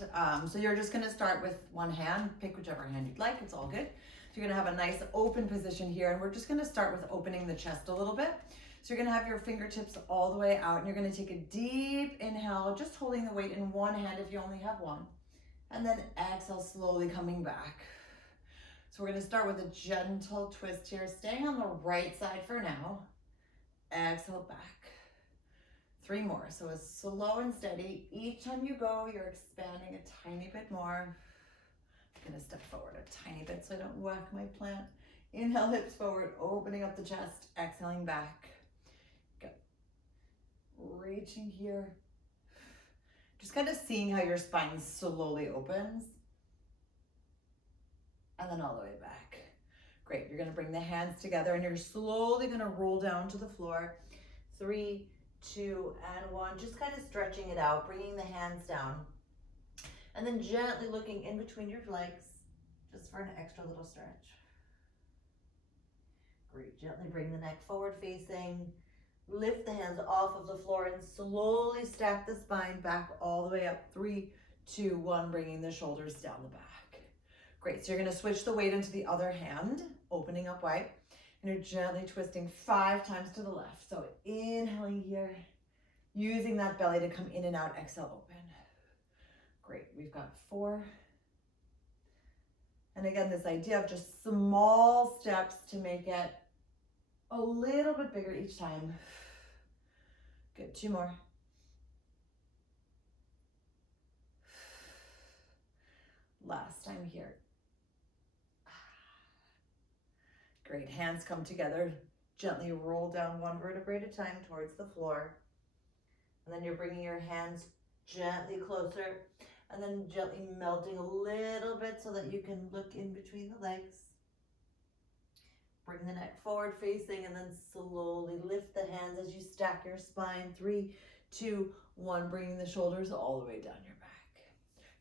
And so you're just gonna start with one hand, pick whichever hand you'd like, it's all good. So you're gonna have a nice open position here, and we're just gonna start with opening the chest a little bit. So you're gonna have your fingertips all the way out, and you're gonna take a deep inhale, just holding the weight in one hand if you only have one. And then exhale, slowly coming back. So we're gonna start with a gentle twist here, staying on the right side for now. Exhale back. 3 more, so it's slow and steady. Each time you go, you're expanding a tiny bit more. I'm gonna step forward a tiny bit so I don't whack my plant. Inhale, hips forward, opening up the chest, exhaling back. Good. Reaching here. Just kind of seeing how your spine slowly opens. And then all the way back. Great, you're gonna bring the hands together and you're slowly gonna roll down to the floor. 3, 2, and 1. Just kind of stretching it out, bringing the hands down. And then gently looking in between your legs, just for an extra little stretch. Great, gently bring the neck forward facing. Lift the hands off of the floor and slowly stack the spine back all the way up. 3, 2, 1, bringing the shoulders down the back. Great, so you're gonna switch the weight into the other hand, opening up wide, and you're gently twisting 5 times to the left. So inhaling here, using that belly to come in and out, exhale, open. Great, we've got 4. And again, this idea of just small steps to make it a little bit bigger each time. Good, 2 more. Last time here. Great, hands come together, gently roll down 1 vertebrae at a time towards the floor. And then you're bringing your hands gently closer and then gently melting a little bit so that you can look in between the legs. Bring the neck forward facing and then slowly lift the hands as you stack your spine. 3, 2, 1, bringing the shoulders all the way down your back.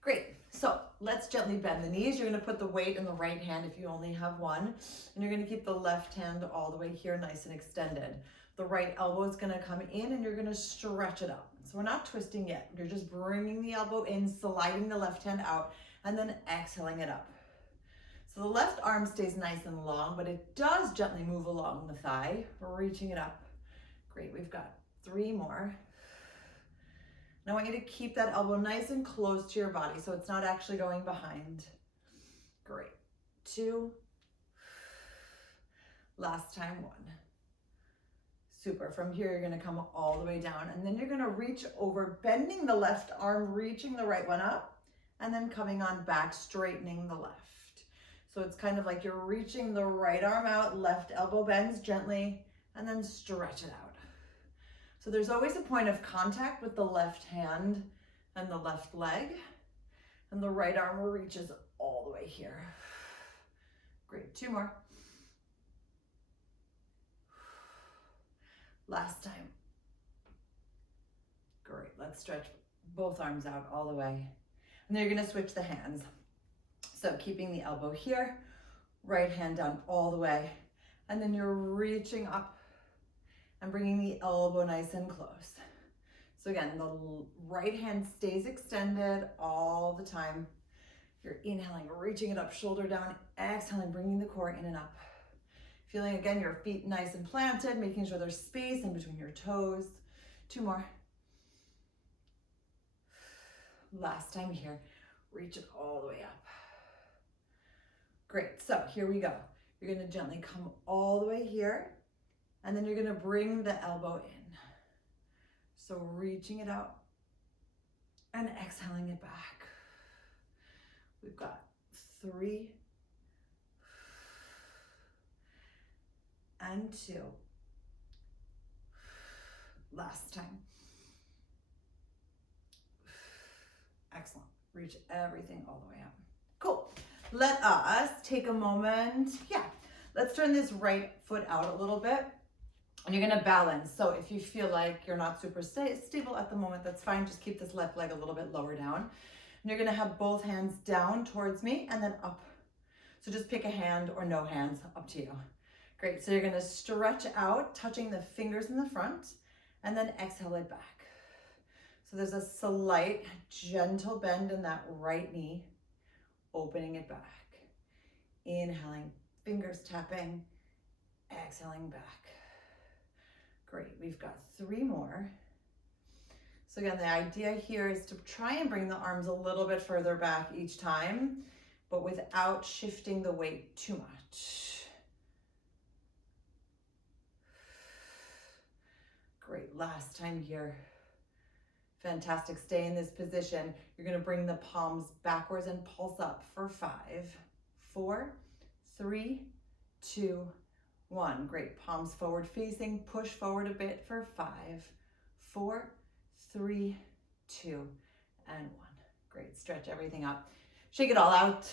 Great, so let's gently bend the knees. You're gonna put the weight in the right hand if you only have one, and you're gonna keep the left hand all the way here nice and extended. The right elbow is gonna come in and you're gonna stretch it up. So we're not twisting yet. You're just bringing the elbow in, sliding the left hand out, and then exhaling it up. So the left arm stays nice and long, but it does gently move along the thigh. We're reaching it up. Great, we've got 3 more. And I want you to keep that elbow nice and close to your body so it's not actually going behind. Great, 2. Last time, 1. Super, from here you're gonna come all the way down and then you're gonna reach over, bending the left arm, reaching the right one up, and then coming on back, straightening the left. So it's kind of like you're reaching the right arm out, left elbow bends gently, and then stretch it out. So there's always a point of contact with the left hand and the left leg, and the right arm reaches all the way here. Great, 2 more. Last time. Great, let's stretch both arms out all the way. And then you're gonna switch the hands. So keeping the elbow here, right hand down all the way, and then you're reaching up and bringing the elbow nice and close. So again, the right hand stays extended all the time. You're inhaling, reaching it up, shoulder down, exhaling, bringing the core in and up. Feeling again your feet nice and planted, making sure there's space in between your toes. 2 more. Last time here, reach it all the way up. Great, so here we go. You're gonna gently come all the way here, and then you're gonna bring the elbow in. So reaching it out and exhaling it back. We've got 3 and 2. Last time. Excellent. Reach everything all the way up. Cool. Let us take a moment. Yeah, let's turn this right foot out a little bit. And you're gonna balance. So if you feel like you're not super stable at the moment, that's fine. Just keep this left leg a little bit lower down. And you're gonna have both hands down towards me and then up. So just pick a hand or no hands, up to you. Great, so you're gonna stretch out, touching the fingers in the front, and then exhale it back. So there's a slight gentle bend in that right knee, opening it back. Inhaling, fingers tapping, exhaling back. Great, we've got 3 more. So again, the idea here is to try and bring the arms a little bit further back each time, but without shifting the weight too much. Great, last time here. Fantastic, stay in this position. You're gonna bring the palms backwards and pulse up for 5, 4, 3, 2, 1. Great, palms forward facing, push forward a bit for 5, 4, 3, 2, and 1. Great, stretch everything up. Shake it all out.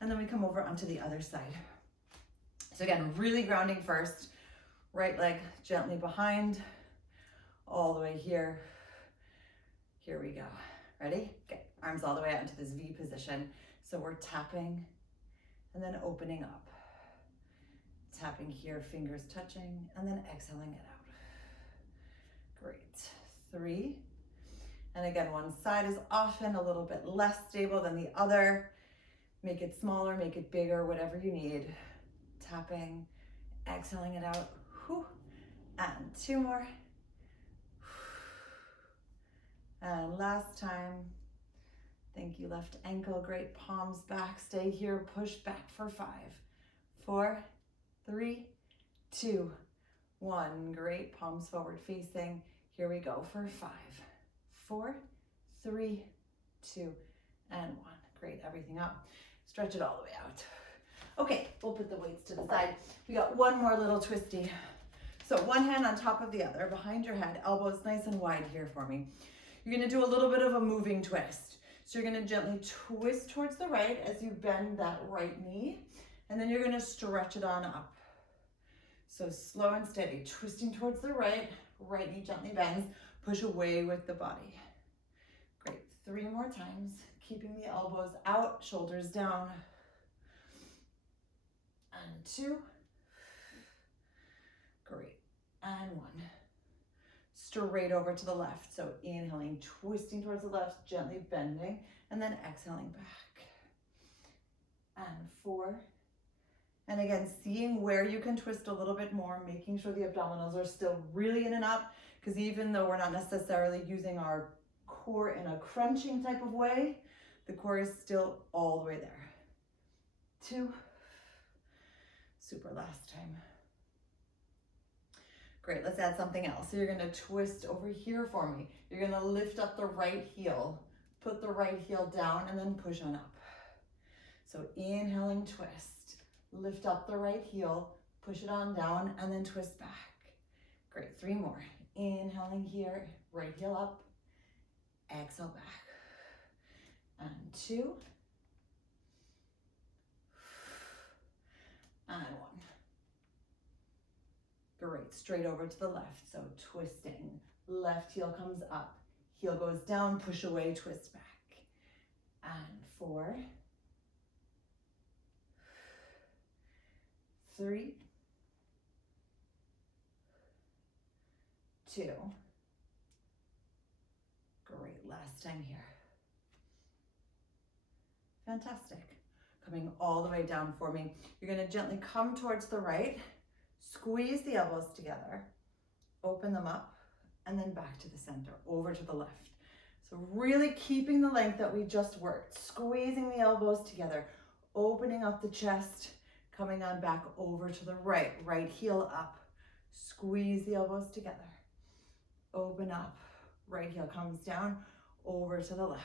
And then we come over onto the other side. So again, really grounding first. Right leg gently behind, all the way here. Here we go. Ready? Okay, arms all the way out into this V position. So we're tapping and then opening up. Tapping here, fingers touching, and then exhaling it out. Great. 3. And again, one side is often a little bit less stable than the other. Make it smaller, make it bigger, whatever you need. Tapping, exhaling it out. Whew. And 2 more. And last time. Thank you, left ankle. Great, palms back. Stay here, push back for 5, 4, 3, 2, 1. Great, palms forward facing. Here we go for 5, 4, 3, 2, and 1. Great, everything up. Stretch it all the way out. Okay, we'll put the weights to the side. We got one more little twisty. So one hand on top of the other, behind your head, elbows nice and wide here for me. You're gonna do a little bit of a moving twist. So you're gonna gently twist towards the right as you bend that right knee, and then you're gonna stretch it on up. So slow and steady, twisting towards the right, right knee gently bends, push away with the body. Great, 3 more times, keeping the elbows out, shoulders down. And 2. Great, and 1. Straight over to the left. So inhaling, twisting towards the left, gently bending, and then exhaling back. And 4. And again, seeing where you can twist a little bit more, making sure the abdominals are still really in and up, because even though we're not necessarily using our core in a crunching type of way, the core is still all the way there. 2. Super, last time. Great, let's add something else. So you're gonna twist over here for me. You're gonna lift up the right heel, put the right heel down, and then push on up. So inhaling, twist. Lift up the right heel, push it on down, and then twist back. Great, 3 more. Inhaling here, right heel up, exhale back. And 2. And 1. Great, straight over to the left, so twisting. Left heel comes up, heel goes down, push away, twist back. And 4, 3, 2. Great, last time here. Fantastic. Coming all the way down for me. You're gonna gently come towards the right, squeeze the elbows together, open them up, and then back to the center, over to the left. So really keeping the length that we just worked, squeezing the elbows together, opening up the chest, coming on back over to the right, right heel up, squeeze the elbows together, open up, right heel comes down, over to the left,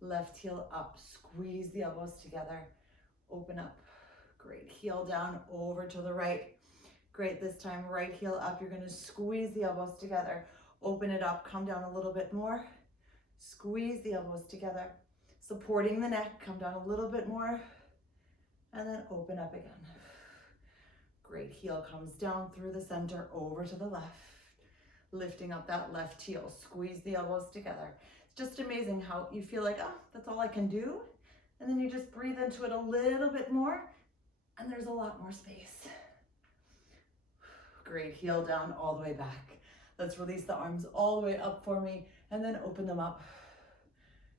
left heel up, squeeze the elbows together, open up. Great, heel down, over to the right. Great, this time right heel up. You're gonna squeeze the elbows together. Open it up, come down a little bit more. Squeeze the elbows together. Supporting the neck, come down a little bit more. And then open up again. Great, heel comes down through the center, over to the left. Lifting up that left heel, squeeze the elbows together. It's just amazing how you feel like, oh, that's all I can do. And then you just breathe into it a little bit more. And there's a lot more space. Great, heel down all the way back. Let's release the arms all the way up for me and then open them up.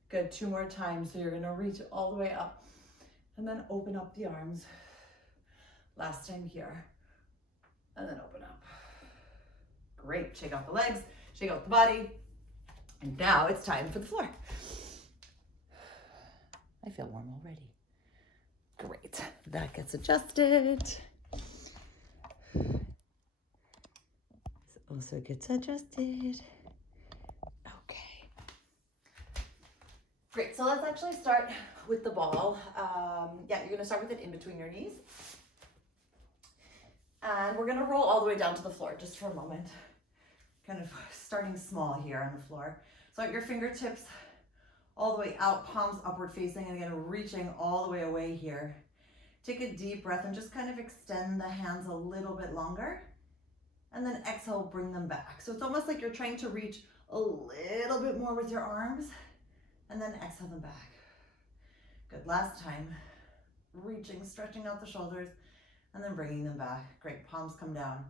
Good, 2 more times. So you're gonna reach all the way up and then open up the arms. Last time here, and then open up. Great, shake out the legs, shake out the body. And now it's time for the floor. I feel warm already. Great, that gets adjusted. This also gets adjusted. Okay. Great, so let's actually start with the ball. Yeah, you're gonna start with it in between your knees. And we're gonna roll all the way down to the floor just for a moment. Kind of starting small here on the floor. So at your fingertips all the way out, palms upward facing, and again, reaching all the way away here. Take a deep breath and just kind of extend the hands a little bit longer. And then exhale, bring them back. So it's almost like you're trying to reach a little bit more with your arms and then exhale them back. Good, last time. Reaching, stretching out the shoulders and then bringing them back. Great, palms come down.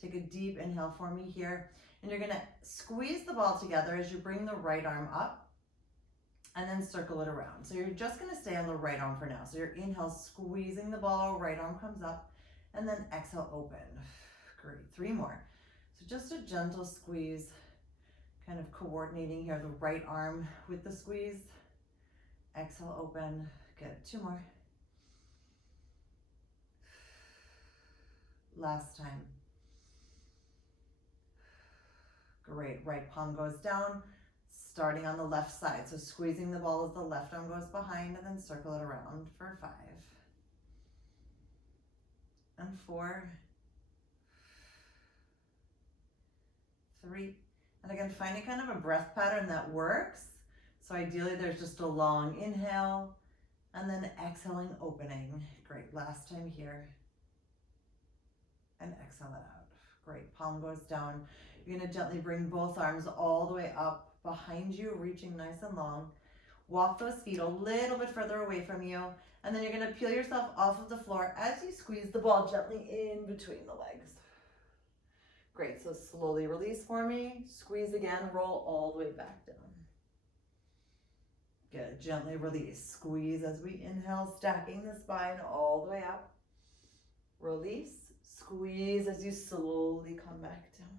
Take a deep inhale for me here. And you're gonna squeeze the ball together as you bring the right arm up and then circle it around. So you're just gonna stay on the right arm for now. So your inhale, squeezing the ball, right arm comes up, and then exhale, open. Great, 3 more. So just a gentle squeeze, kind of coordinating here, the right arm with the squeeze. Exhale, open. Good, 2 more. Last time. Great, right palm goes down, starting on the left side. So squeezing the ball as the left arm goes behind and then circle it around for 5. And 4. 3. And again, finding kind of a breath pattern that works. So ideally there's just a long inhale and then exhaling, opening. Great, last time here. And exhale it out. Great, palm goes down. You're gonna gently bring both arms all the way up behind you, reaching nice and long. Walk those feet a little bit further away from you, and then you're gonna peel yourself off of the floor as you squeeze the ball gently in between the legs. Great, so slowly release for me. Squeeze again, roll all the way back down. Good, gently release. Squeeze as we inhale, stacking the spine all the way up. Release. Squeeze as you slowly come back down.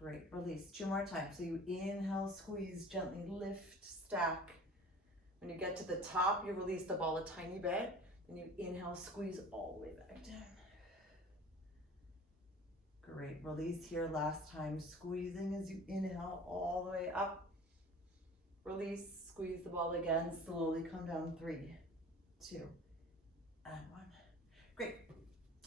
Great, release 2 more times. So you inhale, squeeze, gently lift, stack. When you get to the top, you release the ball a tiny bit. Then you inhale, squeeze all the way back down. Great, release here last time. Squeezing as you inhale all the way up. Release, squeeze the ball again, slowly come down. 3, 2, and 1. Great.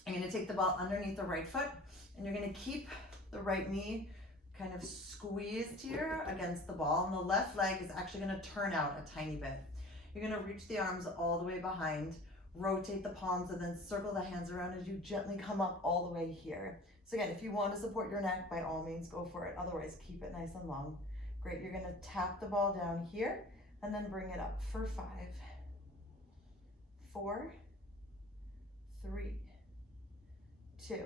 You're gonna take the ball underneath the right foot and you're gonna keep the right knee kind of squeezed here against the ball, and the left leg is actually gonna turn out a tiny bit. You're gonna reach the arms all the way behind, rotate the palms, and then circle the hands around as you gently come up all the way here. So again, if you want to support your neck, by all means, go for it. Otherwise, keep it nice and long. Great, you're gonna tap the ball down here and then bring it up for 5, 4, 3, 2,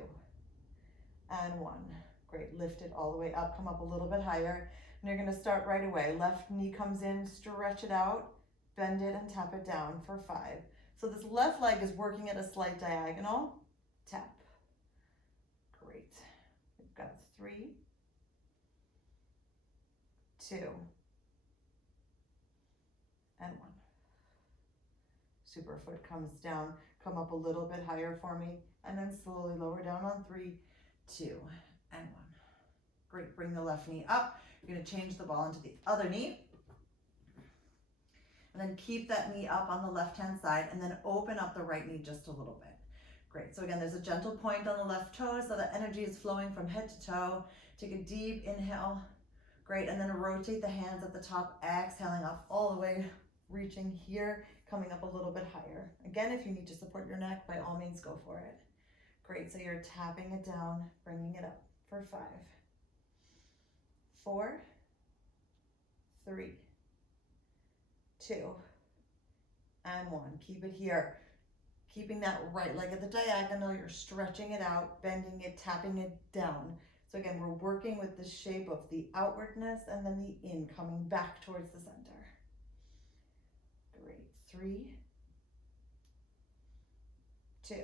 and 1. Great, lift it all the way up, come up a little bit higher, and you're gonna start right away. Left knee comes in, stretch it out, bend it, and tap it down for 5. So this left leg is working at a slight diagonal. Tap. Great. We've got 3, 2, and 1. Super, foot comes down, come up a little bit higher for me, and then slowly lower down on 3, 2, and 1. Great, bring the left knee up. You're gonna change the ball into the other knee. And then keep that knee up on the left-hand side and then open up the right knee just a little bit. Great, so again, there's a gentle point on the left toe so the energy is flowing from head to toe. Take a deep inhale. Great, and then rotate the hands at the top, exhaling up all the way, reaching here, coming up a little bit higher. Again, if you need to support your neck, by all means, go for it. Great, so you're tapping it down, bringing it up for 5, 4, 3, 2, and 1. Keep it here. Keeping that right leg at the diagonal, you're stretching it out, bending it, tapping it down. So again, we're working with the shape of the outwardness and then the in coming back towards the center. Great. 3, 2, and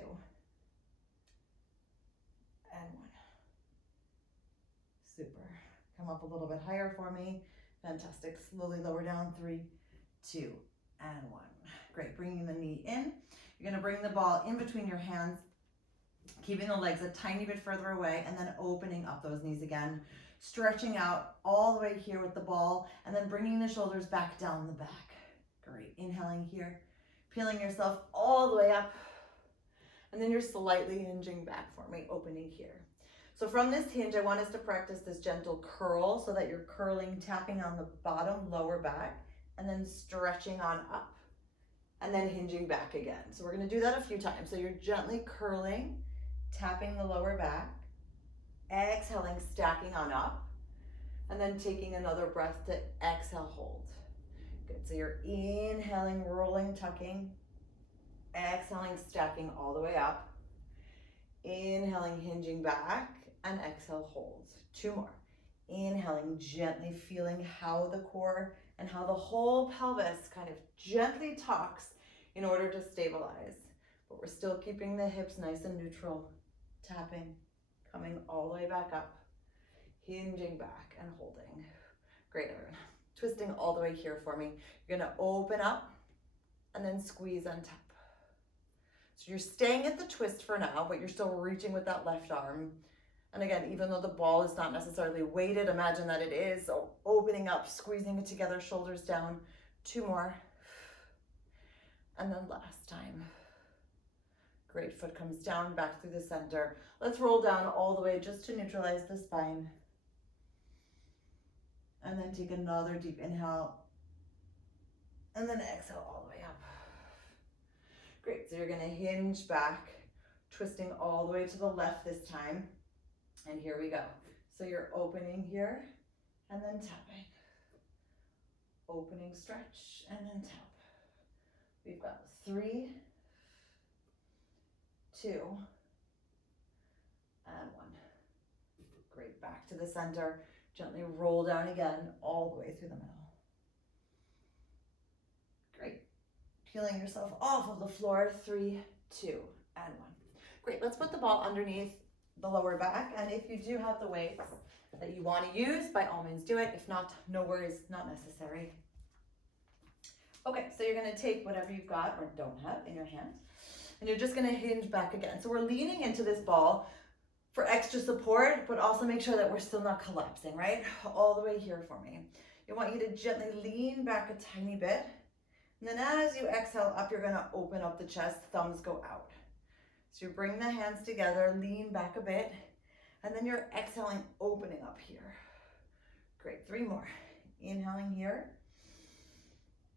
1. Super. Come up a little bit higher for me. Fantastic. Slowly lower down. 3, 2, and 1. Great. Bringing the knee in. You're going to bring the ball in between your hands, keeping the legs a tiny bit further away, and then opening up those knees again, stretching out all the way here with the ball, and then bringing the shoulders back down the back. Great. Inhaling here, peeling yourself all the way up, and then you're slightly hinging back for me, opening here. So from this hinge, I want us to practice this gentle curl so that you're curling, tapping on the bottom, lower back, and then stretching on up, and then hinging back again. So we're going to do that a few times. So you're gently curling, tapping the lower back, exhaling, stacking on up, and then taking another breath to exhale, hold. Good. So you're inhaling, rolling, tucking, exhaling, stacking all the way up, inhaling, hinging back, and exhale, hold. 2 more. Inhaling, gently feeling how the core and how the whole pelvis kind of gently tucks in order to stabilize. But we're still keeping the hips nice and neutral. Tapping, coming all the way back up, hinging back and holding. Great, everyone. Twisting all the way here for me. You're gonna open up and then squeeze and tap. So you're staying at the twist for now, but you're still reaching with that left arm. And again, even though the ball is not necessarily weighted, imagine that it is. So opening up, squeezing it together, shoulders down. 2 more. And then last time. Great, foot comes down, back through the center. Let's roll down all the way just to neutralize the spine. And then take another deep inhale. And then exhale all the way up. Great, so you're gonna hinge back, twisting all the way to the left this time. And here we go. So you're opening here and then tapping. Opening, stretch, and then tap. We've got 3, 2, and 1. Great, back to the center. Gently roll down again, all the way through the middle. Great. Peeling yourself off of the floor. 3, 2, and 1. Great, let's put the ball underneath the lower back. And if you do have the weights that you want to use, by all means do it. If not, no worries, not necessary. Okay, so you're going to take whatever you've got or don't have in your hand, and you're just going to hinge back again. So we're leaning into this ball for extra support, but also make sure that we're still not collapsing, right? All the way here for me. I want you to gently lean back a tiny bit. And then as you exhale up, you're going to open up the chest, thumbs go out. So you bring the hands together, lean back a bit, and then you're exhaling, opening up here. Great, 3 more. Inhaling here.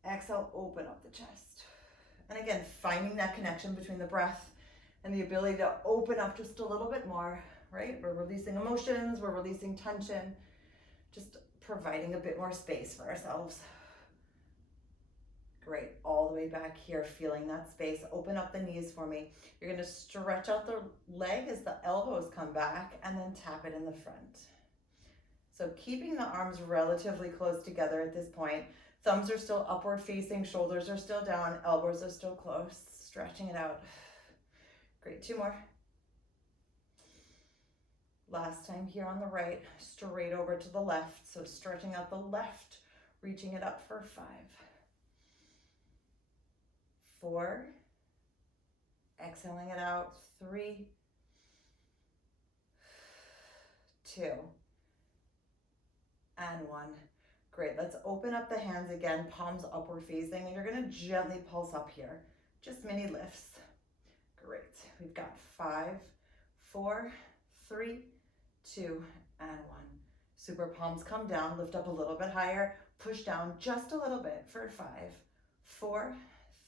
Exhale, open up the chest. And again, finding that connection between the breath and the ability to open up just a little bit more, right? We're releasing emotions, we're releasing tension, just providing a bit more space for ourselves. Great, all the way back here, feeling that space. Open up the knees for me. You're gonna stretch out the leg as the elbows come back and then tap it in the front. So keeping the arms relatively close together at this point. Thumbs are still upward facing, shoulders are still down, elbows are still close, stretching it out. Great, 2 more. Last time here on the right, straight over to the left. So stretching out the left, reaching it up for 5. 4. Exhaling it out. 3, 2, and 1. Great, let's open up the hands again, palms upward facing, and you're gonna gently pulse up here. Just mini lifts. Great, we've got 5, 4, 3, 2, and 1. Super, palms come down, lift up a little bit higher, push down just a little bit for 5, 4,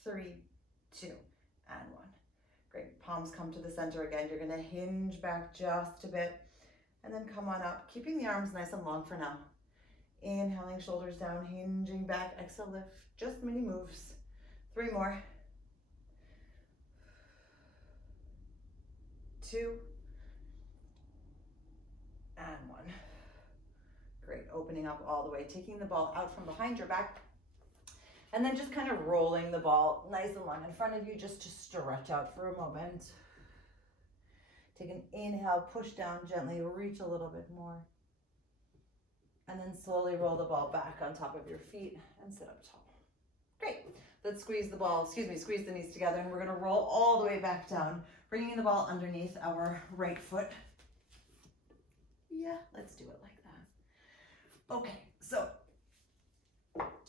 3, 2, and 1. Great, palms come to the center again. You're gonna hinge back just a bit, and then come on up, keeping the arms nice and long for now. Inhaling, shoulders down, hinging back, exhale, lift, just mini moves. 3 more. 2, and one. Great, opening up all the way, taking the ball out from behind your back, and then just kind of rolling the ball nice and long in front of you just to stretch out for a moment. Take an inhale, push down gently, reach a little bit more. And then slowly roll the ball back on top of your feet and sit up tall. Great. Let's squeeze the ball, squeeze the knees together, and we're gonna roll all the way back down, bringing the ball underneath our right foot. Yeah, let's do it like that. Okay, so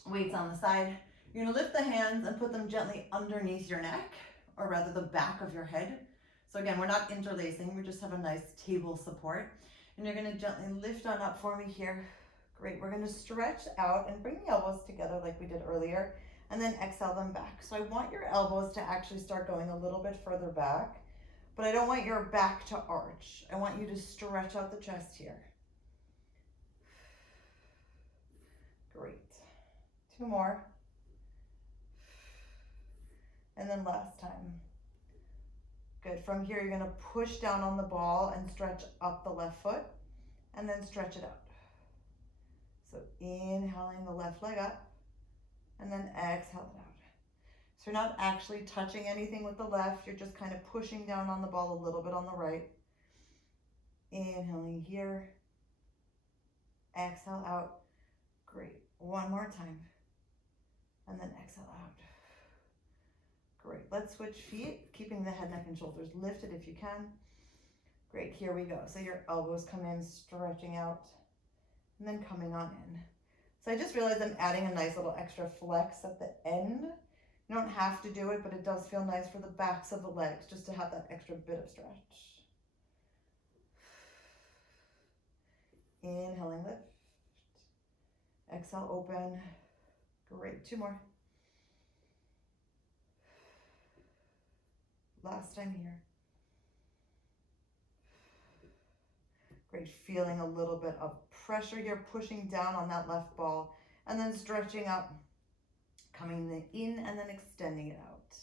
weights on the side. You're gonna lift the hands and put them gently underneath your neck, or rather the back of your head. So again, we're not interlacing, we just have a nice table support. And you're gonna gently lift on up for me here. Great, we're gonna stretch out and bring the elbows together like we did earlier, and then exhale them back. So I want your elbows to actually start going a little bit further back, but I don't want your back to arch. I want you to stretch out the chest here. Great. Two more. And then last time. Good. From here, you're going to push down on the ball and stretch up the left foot, and then stretch it out. So inhaling the left leg up, and then exhale it out. So you're not actually touching anything with the left, you're just kind of pushing down on the ball a little bit on the right. Inhaling here, exhale out. Great. One more time, and then exhale out. Great. Let's switch feet, keeping the head, neck, and shoulders lifted if you can. Great. Here we go. So your elbows come in, stretching out, and then coming on in. So I just realized I'm adding a nice little extra flex at the end. You don't have to do it, but it does feel nice for the backs of the legs just to have that extra bit of stretch. Inhaling, lift. Exhale, open. Great. Two more. Last time here. Great, feeling a little bit of pressure here, pushing down on that left ball, and then stretching up, coming in and then extending it out.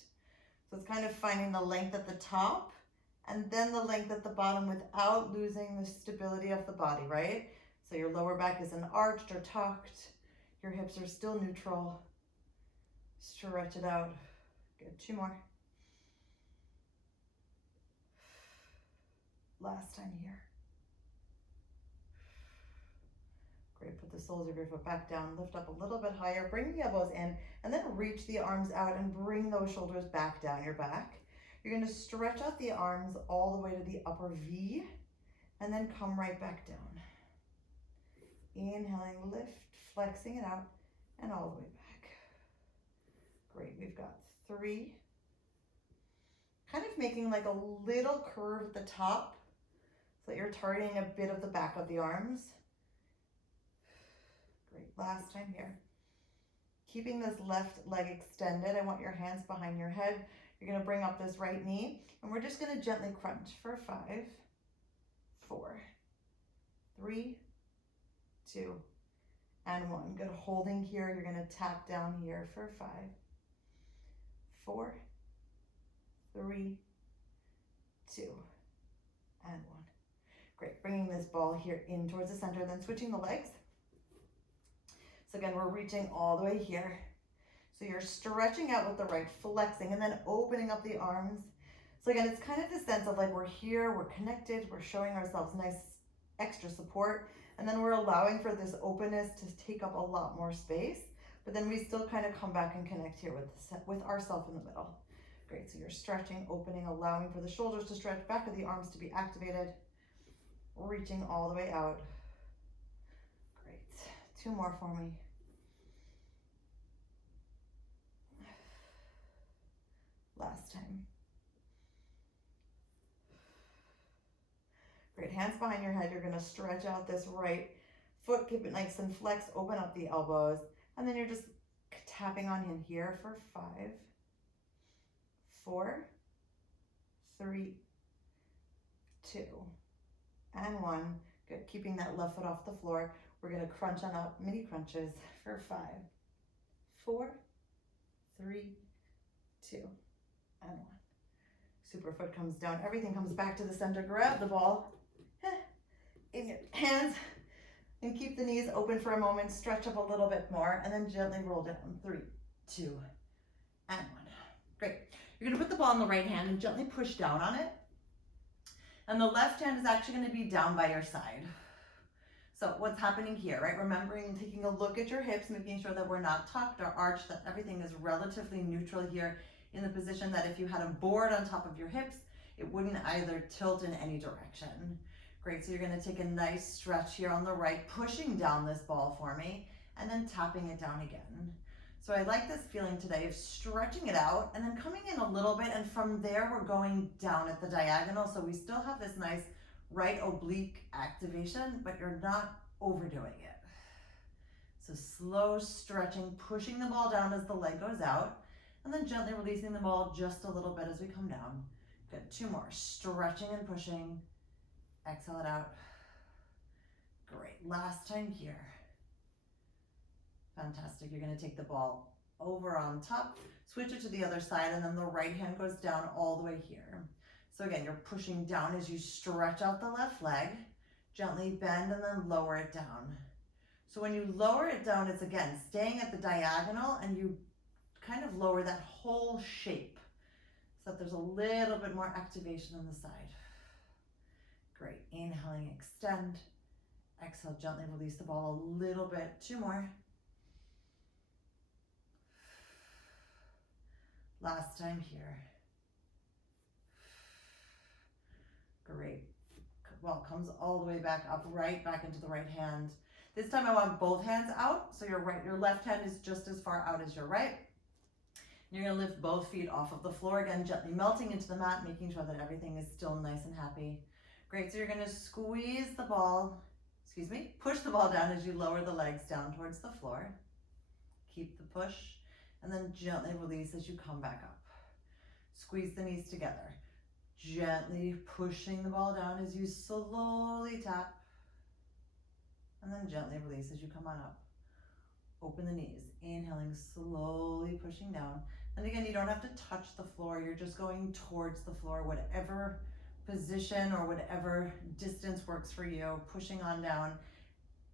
So it's kind of finding the length at the top and then the length at the bottom without losing the stability of the body, right? So your lower back isn't arched or tucked, your hips are still neutral. Stretch it out. Good, two more. Last time here. Great, put the soles of your foot back down, lift up a little bit higher, bring the elbows in, and then reach the arms out and bring those shoulders back down your back. You're gonna stretch out the arms all the way to the upper V, and then come right back down. Inhaling, lift, flexing it out, and all the way back. Great, we've got three. Kind of making like a little curve at the top, so that you're targeting a bit of the back of the arms. Great, last time here. Keeping this left leg extended, I want your hands behind your head. You're gonna bring up this right knee, and we're just gonna gently crunch for 5, 4, 3, 2, and 1. Good, holding here, you're gonna tap down here for 5, 4, 3, 2, and 1. Great, bringing this ball here in towards the center, then switching the legs. So again, we're reaching all the way here. So you're stretching out with the right, flexing, and then opening up the arms. So again, it's kind of the sense of like we're here, we're connected, we're showing ourselves nice extra support, and then we're allowing for this openness to take up a lot more space, but then we still kind of come back and connect here with ourselves in the middle. Great, so you're stretching, opening, allowing for the shoulders to stretch, back of the arms to be activated, reaching all the way out. Great, 2 more for me. Last time. Great, hands behind your head, you're gonna stretch out this right foot, keep it nice and flexed, open up the elbows, and then you're just tapping on in here for 5, 4, 3, 2, and 1. Good, keeping that left foot off the floor. We're gonna crunch on up, mini crunches for 5, 4, 3, 2, and 1. Super foot comes down, everything comes back to the center, grab the ball, in your hands, and keep the knees open for a moment, stretch up a little bit more, and then gently roll down. 3, 2, and 1. Great. You're gonna put the ball in the right hand and gently push down on it. And the left hand is actually gonna be down by your side. So what's happening here, right? Remembering, taking a look at your hips, making sure that we're not tucked or arched, that everything is relatively neutral here in the position that if you had a board on top of your hips, it wouldn't either tilt in any direction. Great, so you're gonna take a nice stretch here on the right, pushing down this ball for me, and then tapping it down again. So I like this feeling today of stretching it out and then coming in a little bit, and from there we're going down at the diagonal, so we still have this nice right oblique activation, but you're not overdoing it. So slow stretching, pushing the ball down as the leg goes out, and then gently releasing the ball just a little bit as we come down. Good, 2 more, stretching and pushing. Exhale it out. Great, last time here. Fantastic, you're gonna take the ball over on top, switch it to the other side, and then the right hand goes down all the way here. So again, you're pushing down as you stretch out the left leg, gently bend and then lower it down. So when you lower it down, it's again, staying at the diagonal, and you kind of lower that whole shape so that there's a little bit more activation on the side. Great, inhaling, extend. Exhale, gently release the ball a little bit. 2 more. Last time here. Great. Well, comes all the way back up, right back into the right hand. This time I want both hands out, so your left hand is just as far out as your right. You're gonna lift both feet off of the floor, again, gently melting into the mat, making sure that everything is still nice and happy. Great, so you're gonna squeeze the ball, push the ball down as you lower the legs down towards the floor. Keep the push, and then gently release as you come back up. Squeeze the knees together. Gently pushing the ball down as you slowly tap, and then gently release as you come on up. Open the knees, inhaling, slowly pushing down. And again, you don't have to touch the floor, you're just going towards the floor, whatever position or whatever distance works for you, pushing on down,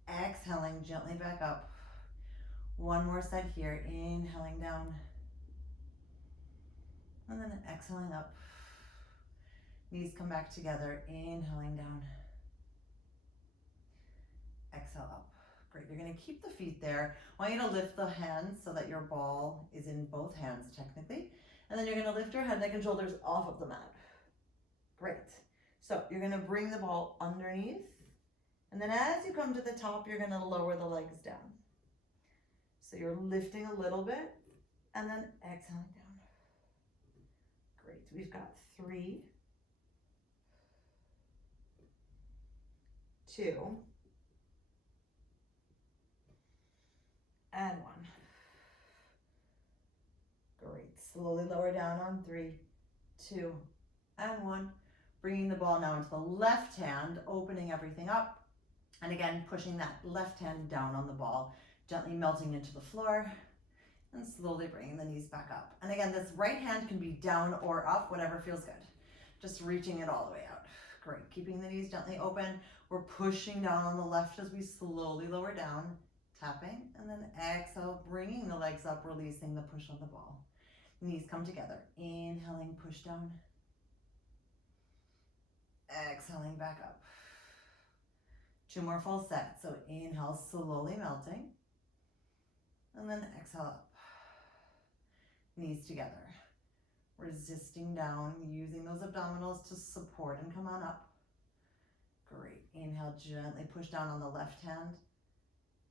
exhaling gently back up. 1 more set here, inhaling down, and then exhaling up. Knees come back together, inhaling down, exhale up. Great, you're gonna keep the feet there. I want you to lift the hands so that your ball is in both hands technically. And then you're gonna lift your head, neck, and shoulders off of the mat. Great. So you're gonna bring the ball underneath. And then as you come to the top, you're gonna lower the legs down. So you're lifting a little bit and then exhaling down. Great, we've got 3, 2, and 1. Great, slowly lower down on 3, 2, and 1. Bringing the ball now into the left hand, opening everything up. And again, pushing that left hand down on the ball, gently melting into the floor, and slowly bringing the knees back up. And again, this right hand can be down or up, whatever feels good. Just reaching it all the way out. Great, keeping the knees gently open. We're pushing down on the left as we slowly lower down, tapping, and then exhale, bringing the legs up, releasing the push on the ball. Knees come together, inhaling, push down. Exhaling back up. 2 more full sets. So inhale, slowly melting. And then exhale up. Knees together. Resisting down, using those abdominals to support and come on up. Great. Inhale, gently push down on the left hand.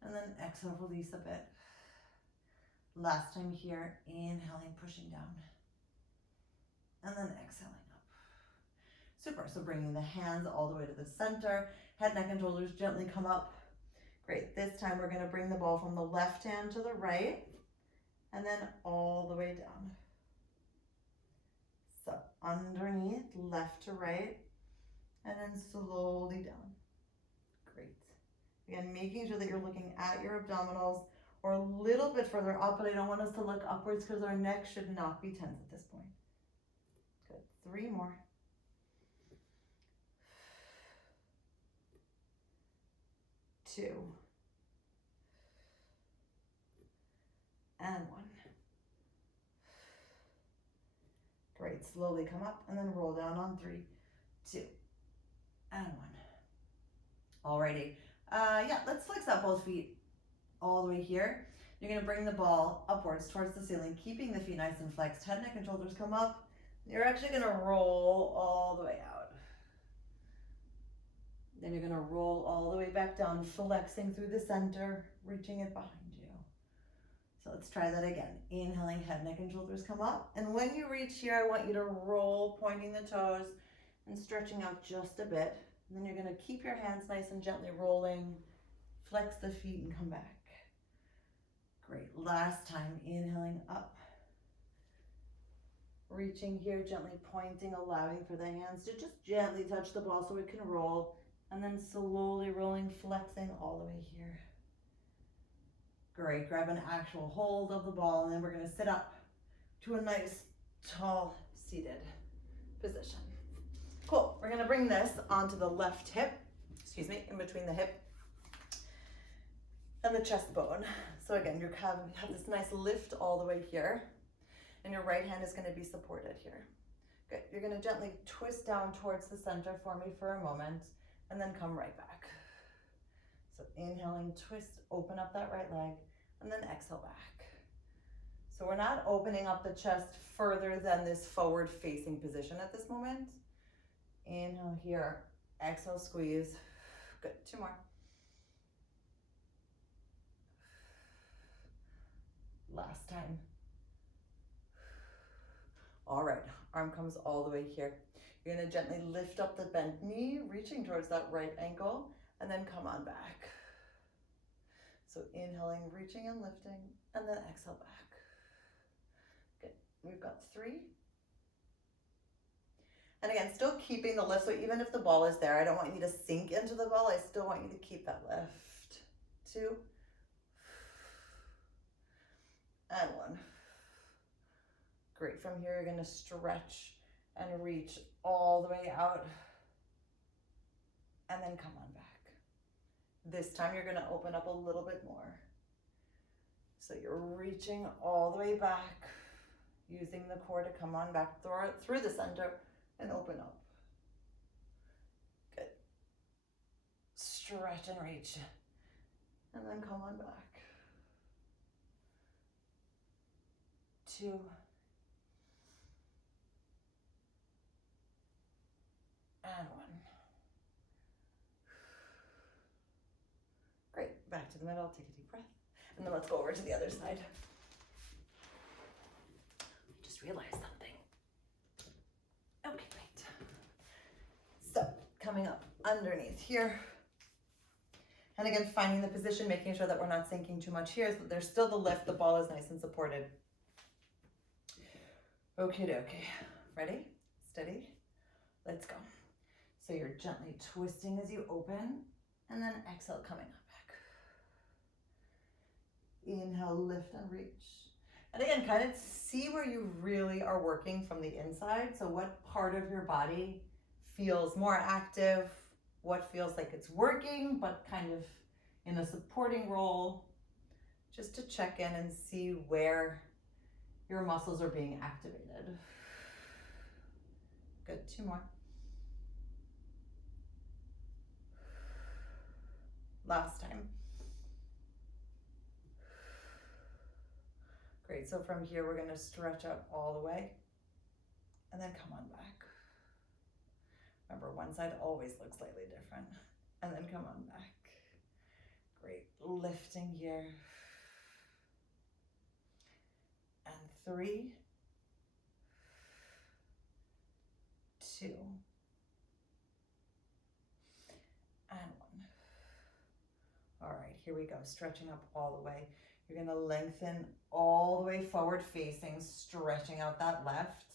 And then exhale, release a bit. Last time here, inhaling, pushing down. And then exhaling up. Super, so bringing the hands all the way to the center, head, neck, and shoulders gently come up. Great, this time we're gonna bring the ball from the left hand to the right, and then all the way down. So underneath, left to right, and then slowly down. Great. Again, making sure that you're looking at your abdominals or a little bit further up, but I don't want us to look upwards because our neck should not be tense at this point. Good, 3 more. 2, and 1. Great, slowly come up and then roll down on 3, 2, and 1. Alrighty, yeah, let's flex up both feet all the way here. You're gonna bring the ball upwards towards the ceiling, keeping the feet nice and flexed. Head, neck, and shoulders come up. You're actually gonna roll all the way out. Then you're gonna roll all the way back down, flexing through the center, reaching it behind you. So let's try that again. Inhaling, head, neck, and shoulders come up. And when you reach here, I want you to roll, pointing the toes and stretching out just a bit. And then you're gonna keep your hands nice and gently rolling, flex the feet and come back. Great, last time, inhaling up. Reaching here, gently pointing, allowing for the hands to just gently touch the ball so it can roll. And then slowly rolling, flexing all the way here. Great, grab an actual hold of the ball and then we're gonna sit up to a nice, tall, seated position. Cool, we're gonna bring this onto the left hip, in between the hip and the chest bone. So again, you have this nice lift all the way here and your right hand is gonna be supported here. Good, you're gonna gently twist down towards the center for me for a moment and then come right back. So inhaling, twist, open up that right leg, and then exhale back. So we're not opening up the chest further than this forward facing position at this moment. Inhale here, exhale, squeeze. Good, 2 more. Last time. All right, arm comes all the way here. You're gonna gently lift up the bent knee, reaching towards that right ankle, and then come on back. So inhaling, reaching and lifting, and then exhale back. Good, we've got 3. And again, still keeping the lift, so even if the ball is there, I don't want you to sink into the ball, I still want you to keep that lift. 2, and 1. Great, from here you're gonna stretch and reach all the way out, and then come on back. This time you're gonna open up a little bit more. So you're reaching all the way back, using the core to come on back through the center and open up. Good. Stretch and reach, and then come on back. 2, and 1. Great, back to the middle, take a deep breath. And then let's go over to the other side. I just realized something. Okay, great. So, coming up underneath here. And again, finding the position, making sure that we're not sinking too much here, so that there's still the lift, the ball is nice and supported. Okay, ready, steady, let's go. So you're gently twisting as you open, and then exhale, coming up back. Inhale, lift and reach. And again, kind of see where you really are working from the inside. So what part of your body feels more active, what feels like it's working, but kind of in a supporting role, just to check in and see where your muscles are being activated. Good, 2 more. Last time. Great, so from here we're gonna stretch out all the way and then come on back. Remember, one side always looks slightly different. And then come on back. Great, lifting here. And 3, 2, and 1. All right, here we go, stretching up all the way. You're gonna lengthen all the way forward facing, stretching out that left.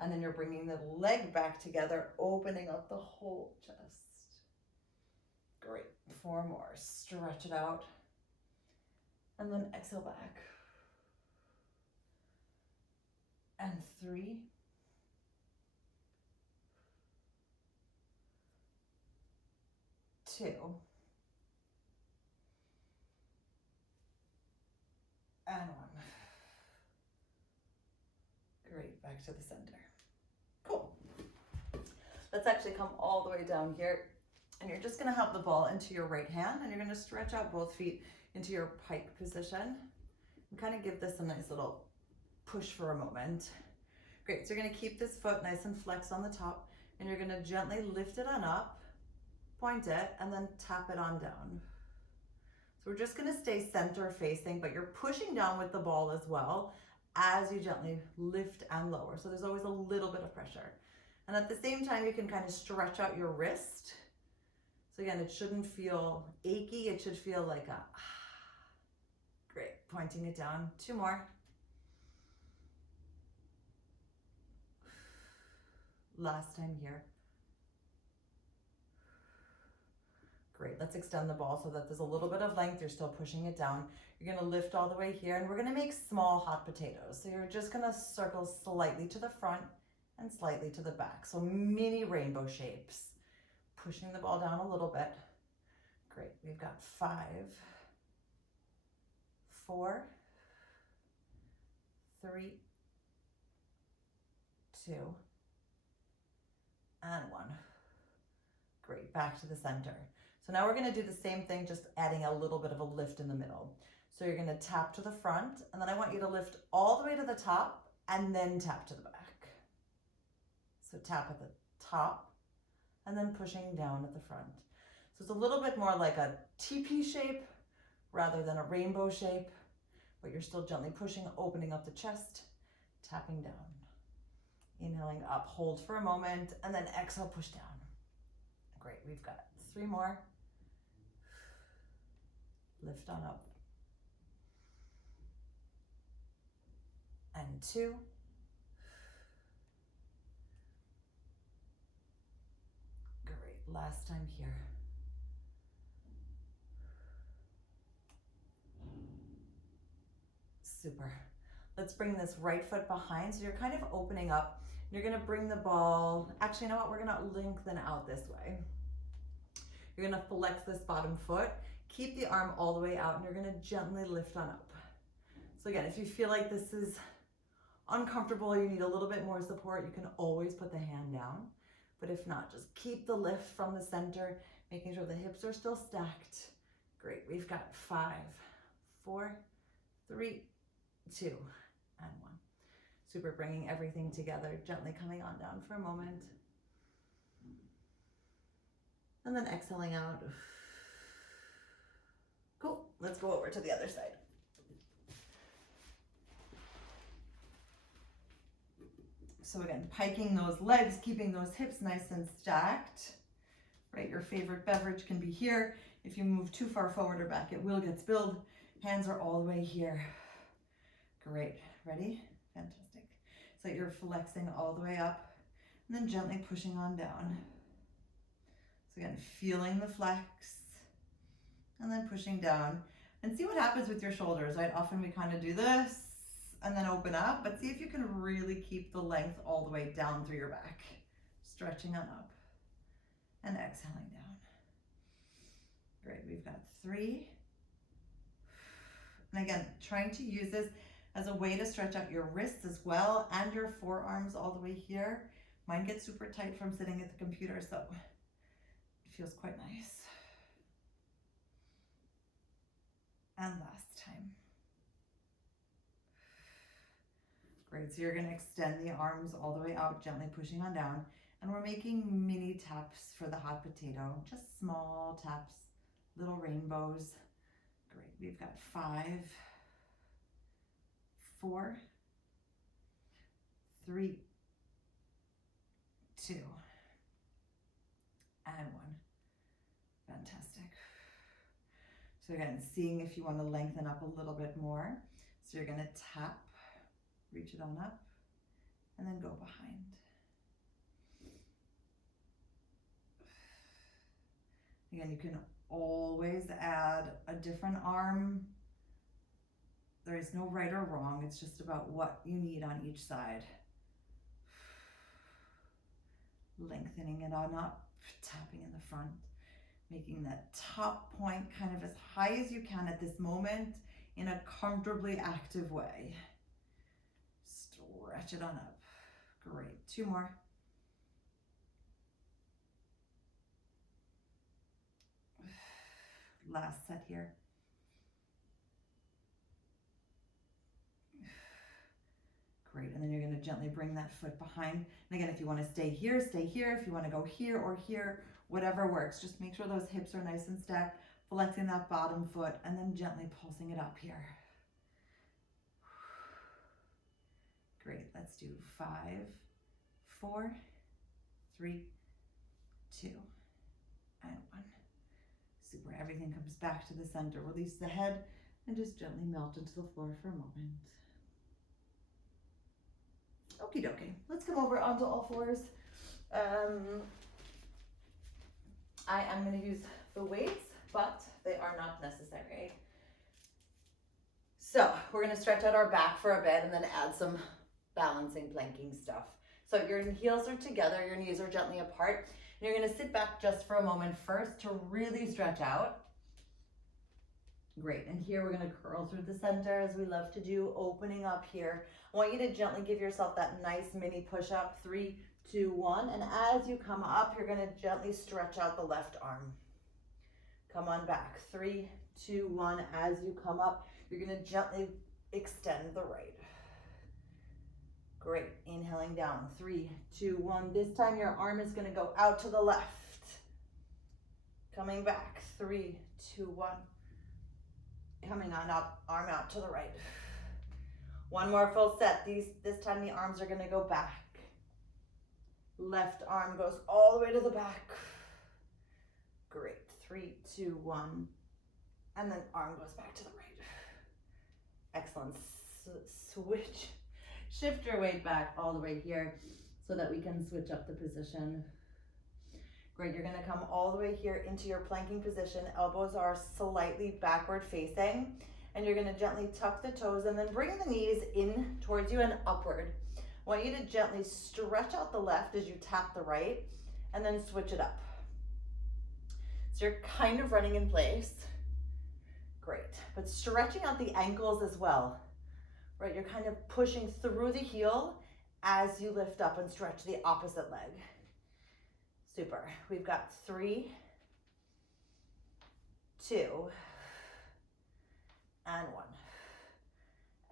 And then you're bringing the leg back together, opening up the whole chest. Great, 4 more, stretch it out. And then exhale back. And 3, 2, back to the center. Cool. Let's actually come all the way down here, and you're just gonna have the ball into your right hand, and you're gonna stretch out both feet into your pike position and kind of give this a nice little push for a moment. Great, so you're gonna keep this foot nice and flexed on the top, and you're gonna gently lift it on up, point it, and then tap it on down. So we're just gonna stay center facing, but you're pushing down with the ball as well as you gently lift and lower. So there's always a little bit of pressure. And at the same time, you can kind of stretch out your wrist. So again, it shouldn't feel achy. It should feel like a, great, pointing it down. 2 more. Last time here. Great, let's extend the ball so that there's a little bit of length. You're still pushing it down. You're gonna lift all the way here, and we're gonna make small hot potatoes. So you're just gonna circle slightly to the front and slightly to the back. So mini rainbow shapes. Pushing the ball down a little bit. Great, we've got 5, 4, 3, 2, and 1. Great, back to the center. So now we're gonna do the same thing, just adding a little bit of a lift in the middle. So you're gonna tap to the front, and then I want you to lift all the way to the top and then tap to the back. So tap at the top and then pushing down at the front. So it's a little bit more like a TP shape rather than a rainbow shape, but you're still gently pushing, opening up the chest, tapping down. Inhaling up, hold for a moment, and then exhale, push down. Great, we've got 3 more. Lift on up. And 2. Great, last time here. Super. Let's bring this right foot behind. So you're kind of opening up. You're gonna bring the ball, actually, you know what? We're gonna lengthen out this way. You're gonna flex this bottom foot, keep the arm all the way out, and you're gonna gently lift on up. So again, if you feel like this is uncomfortable, you need a little bit more support, you can always put the hand down. But if not, just keep the lift from the center, making sure the hips are still stacked. Great, we've got 5, 4, 3, 2, and 1. Super, bringing everything together, gently coming on down for a moment. And then exhaling out. Cool, let's go over to the other side. So again, piking those legs, keeping those hips nice and stacked, right? Your favorite beverage can be here. If you move too far forward or back, it will get spilled. Hands are all the way here. Great, ready? Fantastic. So you're flexing all the way up and then gently pushing on down. So again, feeling the flex and then pushing down, and see what happens with your shoulders, right? Often we kind of do this and then open up, but see if you can really keep the length all the way down through your back. Stretching on up and exhaling down. Great, we've got 3. And again, trying to use this as a way to stretch out your wrists as well and your forearms all the way here. Mine gets super tight from sitting at the computer, so it feels quite nice. And last time. Great, so you're gonna extend the arms all the way out, gently pushing on down. And we're making mini taps for the hot potato, just small taps, little rainbows. Great, we've got 5, 4, 3, 2, and 1. Fantastic. So again, seeing if you want to lengthen up a little bit more. So you're gonna tap, reach it on up, and then go behind. Again, you can always add a different arm. There is no right or wrong. It's just about what you need on each side. Lengthening it on up, tapping in the front, making that top point kind of as high as you can at this moment in a comfortably active way. Stretch it on up. Great, 2 more. Last set here. Great, and then you're gonna gently bring that foot behind. And again, if you wanna stay here, stay here. If you wanna go here or here, whatever works. Just make sure those hips are nice and stacked, flexing that bottom foot, and then gently pulsing it up here. Great, let's do 5, 4, 3, 2, and 1. Super, everything comes back to the center. Release the head and just gently melt into the floor for a moment. Okie dokie, let's come over onto all fours. I am going to use the weights, but they are not necessary. So we're going to stretch out our back for a bit and then add some balancing planking stuff. So your heels are together, your knees are gently apart, and you're going to sit back just for a moment first to really stretch out. Great, and here we're going to curl through the center as we love to do, opening up here. I want you to gently give yourself that nice mini push-up, 3, 2, 1, and as you come up, you're going to gently stretch out the left arm. Come on back, 3, 2, 1, as you come up, you're going to gently extend the right. Great, inhaling down, 3, 2, 1. This time your arm is going to go out to the left. Coming back, 3, 2, 1. Coming on up, arm out to the right. One more full set. This time the arms are going to go back. Left arm goes all the way to the back. Great, 3, 2, 1. And then arm goes back to the right. Excellent. Switch. Shift your weight back all the way here so that we can switch up the position. Great, you're gonna come all the way here into your planking position. Elbows are slightly backward facing, and you're gonna gently tuck the toes and then bring the knees in towards you and upward. I want you to gently stretch out the left as you tap the right, and then switch it up. So you're kind of running in place. Great, but stretching out the ankles as well. Right, you're kind of pushing through the heel as you lift up and stretch the opposite leg. Super. We've got 3, 2, and 1.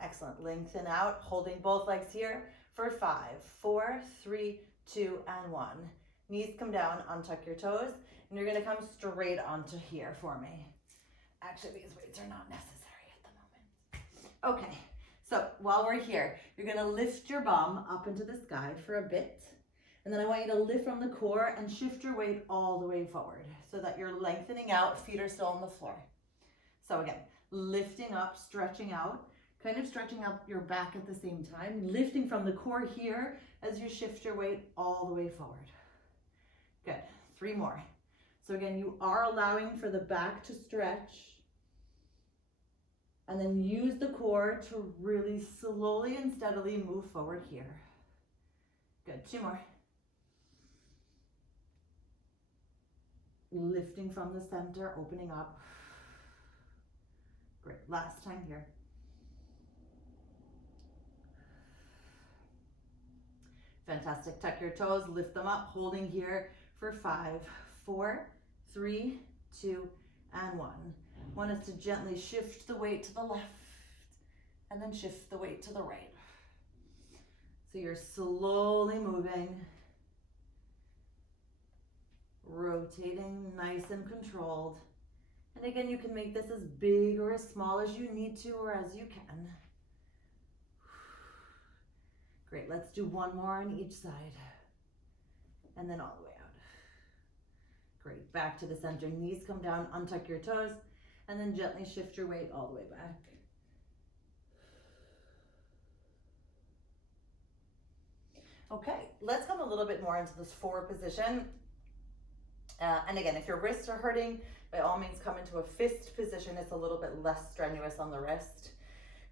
Excellent. Lengthen out, holding both legs here for 5, 4, 3, 2, and 1. Knees come down, untuck your toes, and you're going to come straight onto here for me. Actually, these weights are not necessary at the moment. Okay, so while we're here, you're going to lift your bum up into the sky for a bit. And then I want you to lift from the core and shift your weight all the way forward so that you're lengthening out, feet are still on the floor. So again, lifting up, stretching out, kind of stretching up your back at the same time, lifting from the core here as you shift your weight all the way forward. Good, 3 more. So again, you are allowing for the back to stretch and then use the core to really slowly and steadily move forward here. Good, 2 more. Lifting from the center, opening up. Great, last time here. Fantastic, tuck your toes, lift them up, holding here for 5, 4, 3, 2, and 1. Want us to gently shift the weight to the left and then shift the weight to the right. So you're slowly moving, rotating nice and controlled. And again, you can make this as big or as small as you need to or as you can. Great, let's do 1 more on each side. And then all the way out. Great, back to the center, knees come down, untuck your toes, and then gently shift your weight all the way back. Okay, let's come a little bit more into this forward position. And again, if your wrists are hurting, by all means come into a fist position. It's a little bit less strenuous on the wrist.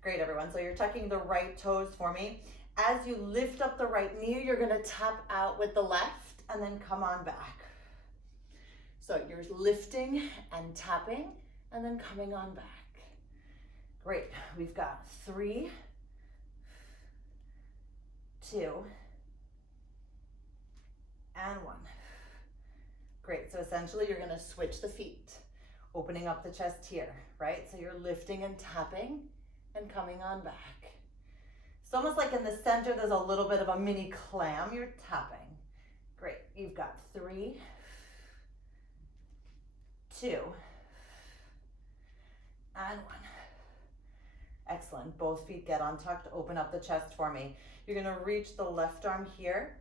Great, everyone. So you're tucking the right toes for me. As you lift up the right knee, you're going to tap out with the left and then come on back. So you're lifting and tapping and then coming on back. Great. We've got 3, 2, and 1. Great, so essentially you're gonna switch the feet, opening up the chest here, right? So you're lifting and tapping and coming on back. It's almost like in the center, there's a little bit of a mini clam, you're tapping. Great, you've got 3, 2, and 1. Excellent, both feet get untucked, open up the chest for me. You're gonna reach the left arm here,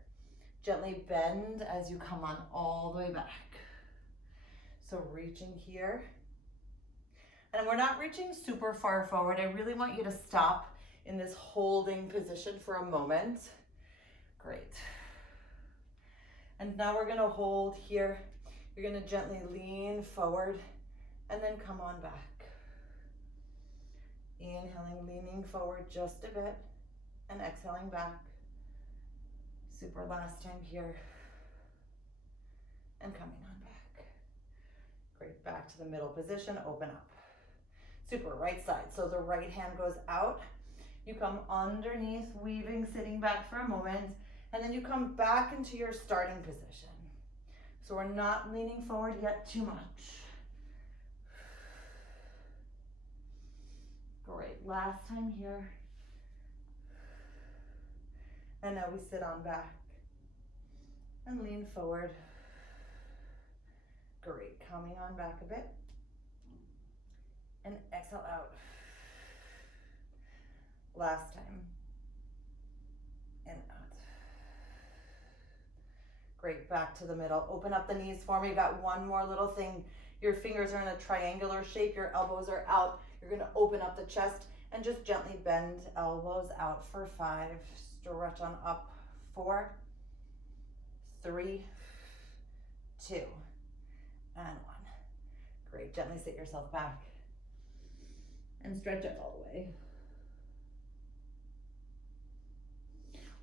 gently bend as you come on all the way back. So reaching here, and we're not reaching super far forward. I really want you to stop in this holding position for a moment. Great. And now we're gonna hold here. You're gonna gently lean forward and then come on back. Inhaling, leaning forward just a bit, and exhaling back. Super, last time here. And coming on back. Great, back to the middle position, open up. Super, right side. So the right hand goes out. You come underneath, weaving, sitting back for a moment, and then you come back into your starting position. So we're not leaning forward yet too much. Great, last time here. And now we sit on back and lean forward. Great, coming on back a bit. And exhale out. Last time. And out. Great, back to the middle. Open up the knees for me. Got one more little thing. Your fingers are in a triangular shape. Your elbows are out. You're gonna open up the chest and just gently bend elbows out for 5. Stretch on up. 4, 3, 2, and 1. Great, gently sit yourself back and stretch it all the way.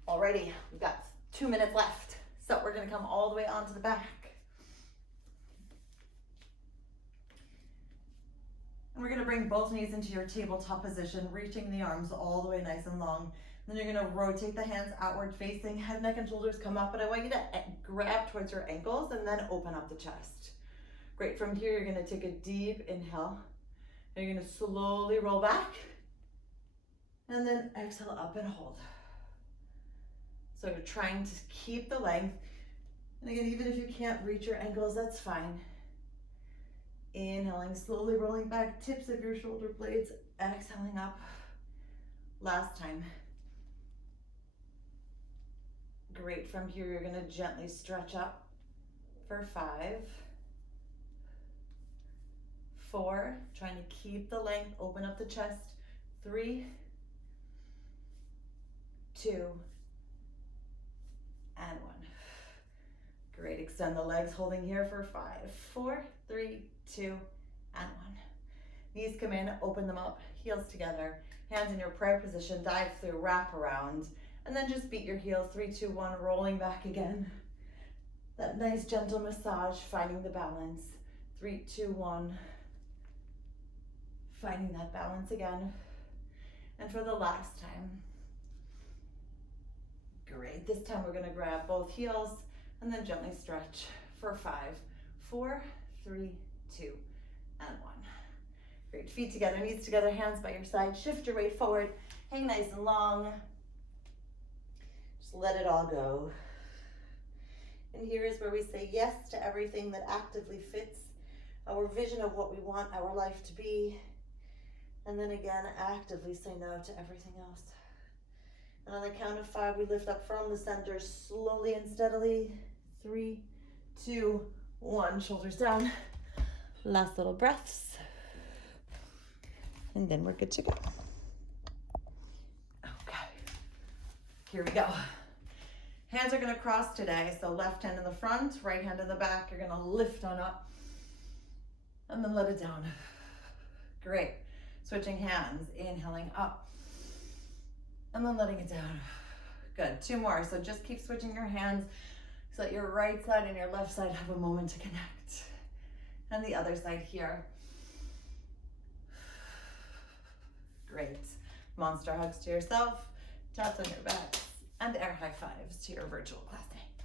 Alrighty, we've got 2 minutes left. So we're gonna come all the way onto the back. And we're gonna bring both knees into your tabletop position, reaching the arms all the way nice and long. Then you're gonna rotate the hands outward facing, head, neck, and shoulders come up, but I want you to grab towards your ankles and then open up the chest. Great, from here, you're gonna take a deep inhale, and you're gonna slowly roll back, and then exhale up and hold. So you're trying to keep the length, and again, even if you can't reach your ankles, that's fine. Inhaling, slowly rolling back, tips of your shoulder blades, exhaling up. Last time. Great, from here you're gonna gently stretch up for 5, 4, trying to keep the length, open up the chest, 3, 2, and 1. Great, extend the legs, holding here for 5, 4, 3, 2, and 1. Knees come in, open them up, heels together, hands in your prayer position, dive through, wrap around, and then just beat your heels, 3, 2, 1, rolling back again. That nice gentle massage, finding the balance. 3, 2, 1. Finding that balance again. And for the last time. Great, this time we're gonna grab both heels and then gently stretch for 5, 4, 3, 2, and 1. Great, feet together, knees together, hands by your side. Shift your weight forward, hang nice and long. Just let it all go. And here is where we say yes to everything that actively fits our vision of what we want our life to be. And then again, actively say no to everything else. And on the count of 5, we lift up from the center, slowly and steadily. 3, 2, 1, shoulders down. Last little breaths. And then we're good to go. Okay, here we go. Hands are gonna cross today. So left hand in the front, right hand in the back. You're gonna lift on up and then let it down. Great. Switching hands, inhaling up and then letting it down. Good, 2 more. So just keep switching your hands so that your right side and your left side have a moment to connect. And the other side here. Great. Monster hugs to yourself, taps on your back, and air high fives to your virtual classmate.